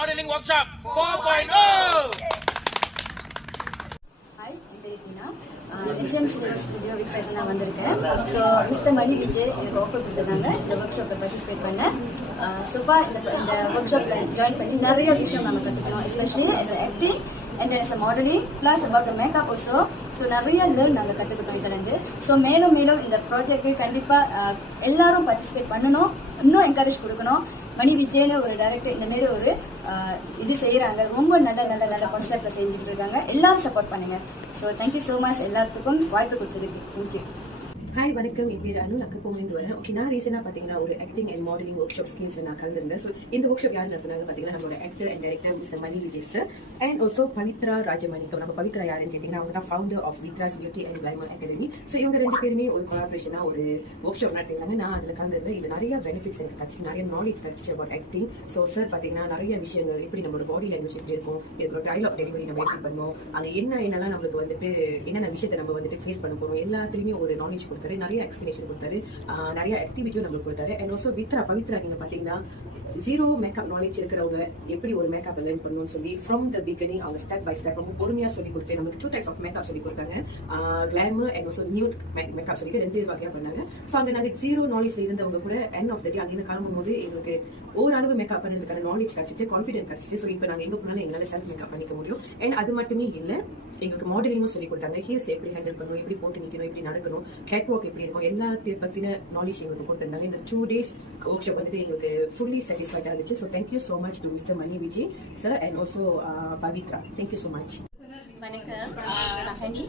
Modeling Workshop 4.0. Hi, HMC Studio with present வந்திருக்கேன். So Mr. Mani Vijay எனக்கு offer கொடுத்தாங்க இந்த ஒர்க் ஷாப்ல பார்ட்டிசிபேட் பண்ண. So far இந்த ஒர்க் ஷாப்ல ஜாயின் பண்ணி நிறைய விஷயம் நம்ம கத்துக்கணும், especially as an acting and as a modeling plus about the makeup also. So நிறைய லேர்ன் நாங்கள் கற்றுக்கிட்டோம் இதுலேருந்து. ஸோ மேலும் இந்த ப்ராஜெக்ட்டு கண்டிப்பாக எல்லாரும் பார்ட்டிசிபேட் பண்ணணும், இன்னும் என்கரேஜ் கொடுக்கணும். மணி விஜய்னு ஒரு டைரக்டர் இந்தமாரி ஒரு இது செய்கிறாங்க, ரொம்ப நல்ல கான்செப்டில் செஞ்சுட்டு இருக்காங்க. எல்லாரும் சப்போர்ட் பண்ணுங்க. ஸோ தேங்க்யூ ஸோ மச், எல்லாத்துக்கும் வாய்ப்பு கொடுத்ததுக்கு தேங்க்யூ. ஹாய் வணக்கம், என் பேர் அனு, அக்கப்போலேருந்து வரேன். ஓகே, நான் ரீசனாக பார்த்தீங்கன்னா ஒரு acting and modelling workshop skills நான் கலந்துருந்தேன். ஸோ இந்த ஒர்க் ஷாப் யார் நடத்தினாங்க பார்த்தீங்கன்னா நம்மளோட actor and director mister Mani Vijay sir and also Pavithra Rajamanickam. நம்ம பவித்ரா யாருன்னு கேட்டிங்கன்னா அவங்க தான் founder of Vithras beauty and glamour academy. So இவங்க ரெண்டு பேருமே ஒரு கொலாபரேஷனாக ஒரு ஒர்க் ஷாப் நடத்தினாங்க. நான் அதில் கலந்துருந்தேன். இது நிறைய பெனிஃபிட்ஸ் எனக்கு கிடச்சி, நிறைய நாலேஜ் கிடச்சிச்சு அபவுட் ஆக்டிங். ஸோ சார் பார்த்தீங்கன்னா நிறைய விஷயங்கள், எப்படி நம்மளோட பாடி லாங்குவேஜ் எப்படி இருக்கும், இதோட டைலாக் டெலிவரி நம்ம எப்படி பண்ணுவோம், அங்கே என்னெல்லாம் நம்மளுக்கு வந்துட்டு என்னென்ன விஷயத்தை நம்ம வந்துட்டு ஃபேஸ் பண்ண போகிறோம், எல்லாத்துலேயுமே ஒரு நாலேஜ் கொடுத்தாரு, நிறைய எக்ஸ்பிளேஷன் கொடுத்தாரு, நிறைய ஆக்டிவிட்டியும் நம்மளுக்கு கொடுத்தாரு. அண்ட் ஆல்சோ பவித்ரா நீங்க பாத்தீங்கன்னா ஜீரோ மேக்கப் நாலேஜ் இருக்கிறவங்க எப்படி ஒரு மேக்கப் லேர்ன் பண்ணணும்னு சொல்லி ஃப்ரம் த பிகினிங் அவங்க ஸ்டெப் பை ஸ்டெப் ரொம்ப பொறுமையா சொல்லி கொடுத்து நமக்கு 2 டைப்ஸ் ஆஃப் மேக்கப் சொல்லி கொடுத்தாங்க. Glamour and also nude makeup சொல்லி 2 வகையா பண்ணாங்க. ஸோ அங்கே நாங்கள் ஜீரோ நாலேஜ்ல இருந்தவங்க கூட எண்ட் ஆஃப் த டே அங்கே கிளம்பும் போது எங்களுக்கு ஓரளவு மேக்கப் பண்ணுறதுக்கான நாலேஜ் கிடைச்சிச்சு, கான்ஃபிடன்ஸ் கிடைச்சிச்சு. ஸோ இப்போ நாங்கள் எங்க போனாலும் எங்களால் செல்ஃப் மேக்கப் பண்ணிக்க முடியும். அண்ட் அது மட்டுமே இல்லை, எங்களுக்கு மாடலிங்கும் சொல்லி கொடுத்தாங்க. ஹீல்ஸ் எப்படி ஹேண்டில் பண்ணணும், எப்படி போட்டு நிற்கணும், எப்படி நடக்கணும், கேட் வாக் எப்படி இருக்கும், எல்லாத்தையும் பற்றின நாலேஜ் எங்களுக்கு கொடுத்துருந்தாங்க. இந்த 2 days ஒர்க் ஷாப் வந்துட்டு எங்களுக்கு ஃபுல்லி சாட்டிஸ்ஃபைடாக இருந்துச்சு. So thank you so much to mister Mani Vijay sir and also Pavithra. Thank you so much. வணக்கம், நான் சாண்டி.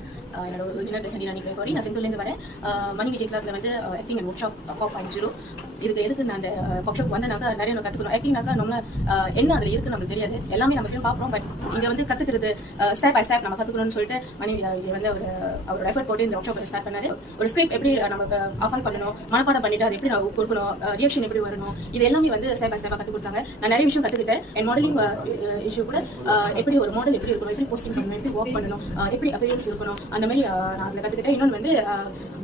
என்னோட ஒரிஜினல் பேர் சாண்டி ராணி கோரி. நான் செந்தூர்லேருந்து வரேன். மணி விஜய் கிளப்ல வந்து ஆக்டிங் அண்ட் ஒர்க் ஷாப் 4.0 எதுக்கு நான் அந்த ஒர்க் ஷாப் வந்தனாக்கா நிறைய நம்ம கற்றுக்கணும். ஆக்டிங்னாக்கா நம்ம என்ன அதில் இருக்குது நம்மளுக்கு தெரியாது, எல்லாமே நம்ம போய் பார்க்குறோம். பட் இங்கே வந்து கற்றுக்கிறது ஸ்டெப் பை ஸ்டெப் நம்ம கற்றுக்கணும்னு சொல்லிட்டு மணி விஜய் வந்து அவரோட எஃபர்ட் போட்டு இந்த ஒர்க் ஷாப் ஸ்டார்ட் பண்ணாரு. ஒரு ஸ்கிரிப்ட் எப்படி நமக்கு ஆஃபர் பண்ணணும், மனப்பாடம் பண்ணிட்டு அது எப்படி நான் கொடுக்கணும், ரியாக்ஷன் எப்படி வரணும், இது எல்லாமே வந்து ஸ்டெப் பை ஸ்டெப்பாக கற்றுக் கொடுத்தாங்க. நான் நிறைய விஷயம் கற்றுக்கிட்டேன். என் மாடலிங் இஷ்யூ கூட எப்படி ஒரு மாடல் எப்படி இருக்கணும், எப்படி போஸ்டிங் பண்ணணும், எப்படி ஒர்க் பண்ணணும், எப்படி அப்பியரன்ஸ் இருக்கணும், அந்த மாதிரி நான் அதில் கற்றுக்கிட்டேன். இன்னொன்று வந்து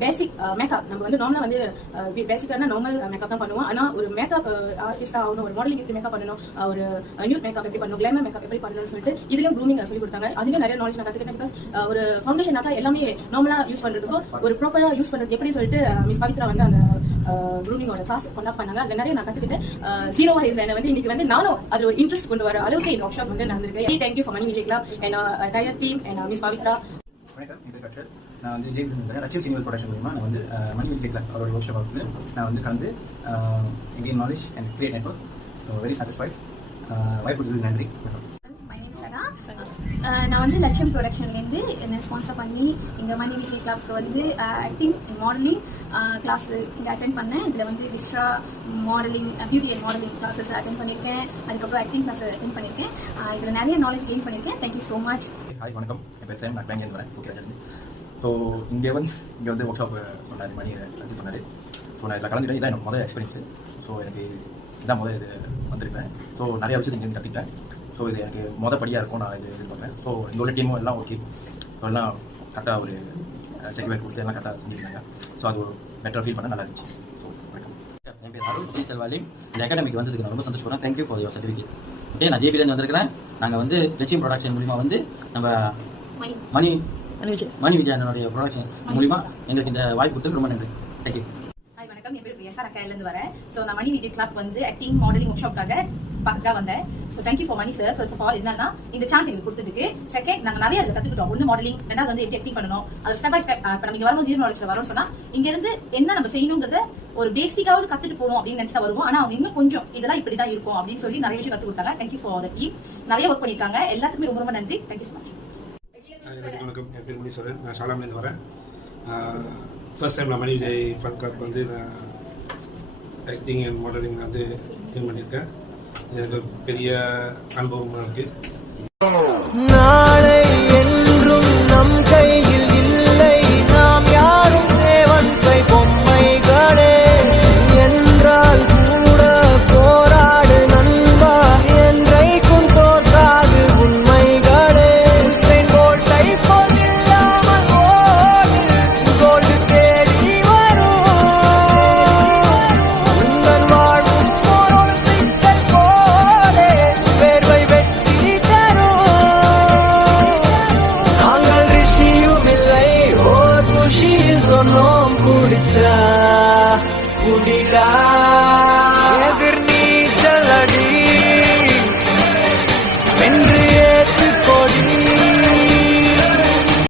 பேசிக் மேக்கப். நம்ம வந்து நார்மலாக வந்து பேசிக்கான நார்மல் மேக்கப் தான் பண்ணுவோம். ஆனால் ஒரு மேக்கப் ஆர்டிஸ்டாக ஆகணும், ஒரு மாடலிங் எப்படி மேக்கப் பண்ணணும், ஒரு நியூட் மேக்கப் எப்படி பண்ணணும், கிளாமர் மேக்கப் எப்படி பண்ணணும்னு சொல்லிட்டு இதுலேயும் க்ரூமிங் சொல்லி கொடுத்தாங்க. அதுலேயும் நிறைய நாலேஜ் நான் கற்றுக்கிட்டேன். பிகாஸ் ஒரு ஃபவுண்டேஷனாக்கா எல்லாமே நார்மலாக யூஸ் பண்ணுறதுக்கும் ஒரு ப்ராப்பராக யூஸ் பண்ணுறது எப்படின்னு சொல்லிட்டு மிஸ் பவித்ரா வந்து அந்த க்ரூமிங்கோட கிளாஸ் கொண்டாப் பண்ணாங்க. அதில் நிறைய நான் கற்றுக்கிட்டேன். ஜீரோவா இருந்தேன் வந்து இன்னைக்கு வந்து நானும் அது ஒரு இன்ட்ரெஸ்ட் கொண்டு வர அளவுக்கு இந்த ஒர்க் ஷாப் வந்து நடந்திருக்கேன். Thank you for Mani Vijay Club and entire team and miss Pavithra. வணக்கம், என் பேர் டாக்டர். நான் வந்து ஜெய்பின் ரச்சிவ் சினிமல் ப்ரொடக்ஷன் மூலமாக நான் வந்து மணி விஜய் கிளப் அவரோட ஒர்க் ஷாப் வந்து நான் வந்து கலந்து gain knowledge and create network. So very satisfied. வாய்ப்பு கொடுத்ததுக்கு நன்றி. நான் வந்து லட்சம் ப்ரொடக்ஷன்லேருந்து என்னை ஸ்பான்சர் பண்ணி இந்த மணி விஜய் கிளப்க்கு வந்து ஆக்டிங் மாடலிங் கிளாஸ் இங்கே அட்டென்ட் பண்ணேன். இதில் வந்து Vithra modelling, beauty and modelling classes attend பண்ணியிருக்கேன். அதுக்கப்புறம் ஆக்டிங் கிளாஸ் அட்டென்ட் பண்ணியிருக்கேன். இதில் நிறைய நாலேஜ் கெயின் பண்ணியிருக்கேன். Thank you so much. ஹாய் வணக்கம், என் பேர் சேம். நான் பேங்க்லேருந்து வரேன், ஓகே. ஸோ இங்கே வந்து ஒர்க் ஷாப் பண்ணாரு, மணி இது பண்ணார். ஸோ நான் இதில் கலந்துட்டேன். இதான் எனக்கு முதல் எக்ஸ்பீரியன்ஸு. ஸோ எனக்கு இதான் முதல் இது வந்திருப்பேன். ஸோ நிறைய விஷயத்தை இங்கே கற்றுக்கிட்டேன். ஸோ இது எனக்கு படியாக இருக்கும். நான் இது பண்ணேன். ஸோ இங்கே உள்ள டீமும் எல்லாம் ஓகே, ஸோ எல்லாம் கரெக்டாக ஒரு செக்யூர் கொடுத்து எல்லாம் கரெக்டாக செஞ்சுருக்காங்க. ஸோ அது ஒரு பெட்டராக ஃபீல் பண்ண நல்லா இருந்துச்சு. ஸோ வணக்கம், என் பேர் அருள் செல்வாலி. இந்த அகாடமிக்கு வந்ததுக்கு நான் ரொம்ப சந்தோஷப்படுறேன். Thank you for your certificate. Okay, நான் ஜேபிலேருந்து வந்திருக்கிறேன். நாங்கள் வந்து லட்சியம் ப்ரொடக்ஷன் மூலிமா வந்து நம்ம மணி விஜயனுடைய ப்ரொடக்ஷன் மூலிமா எங்களுக்கு இந்த வாய்ப்பு கொடுத்து ரொம்ப நன்றி. தேங்க்யூ. ஹாய் வணக்கம், என் பேர் பிரியங்கா. நான் கேரளிலேருந்து வரேன். ஸோ நான் மணி விஜய் கிளப் வந்து ஆக்டிங் மாடலிங் ஒர்க் ஷாப்காக பார்க்க வந்தேன். So thank you for Mani sir. First of all என்னன்னா இந்த சான்ஸ் எங்களுக்கு கொடுத்ததுக்கு. செகண்ட், நாங்கள் நிறைய அதில் கற்றுக்கிட்டோம். ஒன்று மாடலிங், ரெண்டாவது வந்து எப்படி ஆக்டிங் பண்ணணும், அது ஸ்டெப் பை ஸ்டெப். இப்போ நம்ம வரும்போது ஜீரோ நாலேஜ்ல வரோம்னு சொன்னா இங்கிருந்து என்ன நம்ம செய்யணுங்கிறத ஒரு பேசிக்காவது கற்றுட்டு போகணும் அப்படின்னு நினைச்சா வருவோம். ஆனால் அவங்க இன்னும் கொஞ்சம் இதெல்லாம் இப்படி தான் இருக்கும் அப்படின்னு சொல்லி நிறைய விஷயம் கற்றுக் கொடுத்தாங்க. Thank you for the team. நிறைய ஒர்க் பண்ணியிருக்காங்க. எல்லாத்துக்குமே ரொம்ப ரொம்ப நன்றி. Thank you so much. வணக்கம், என் பேர் முனீஸ்வரன். நான் ஷாலாம்லேருந்து வரேன். ஃபர்ஸ்ட் டைம் நான் மணி விஜய் ஃபன் கிளப் வந்து நான் ஆக்டிங் அண்ட் மாடலிங் வந்து ஜாயின் பண்ணியிருக்கேன். எனக்கு பெரிய அனுபவமாக இருக்குது. நாளை என்றும் நம் கையில் இல்லை, நாம் யாரும் தேவன் கை பொம்மைகளே. என்றால் கூட போராடு நண்பா, என்றைக்கும் தோற்காது உண்மைகளே. செங்கோட்டை போல் இல்லாமல் ஓடு, கோடு தேடி வரும். உங்கள் வாழும் போல் போலே வேர்வை குடிடா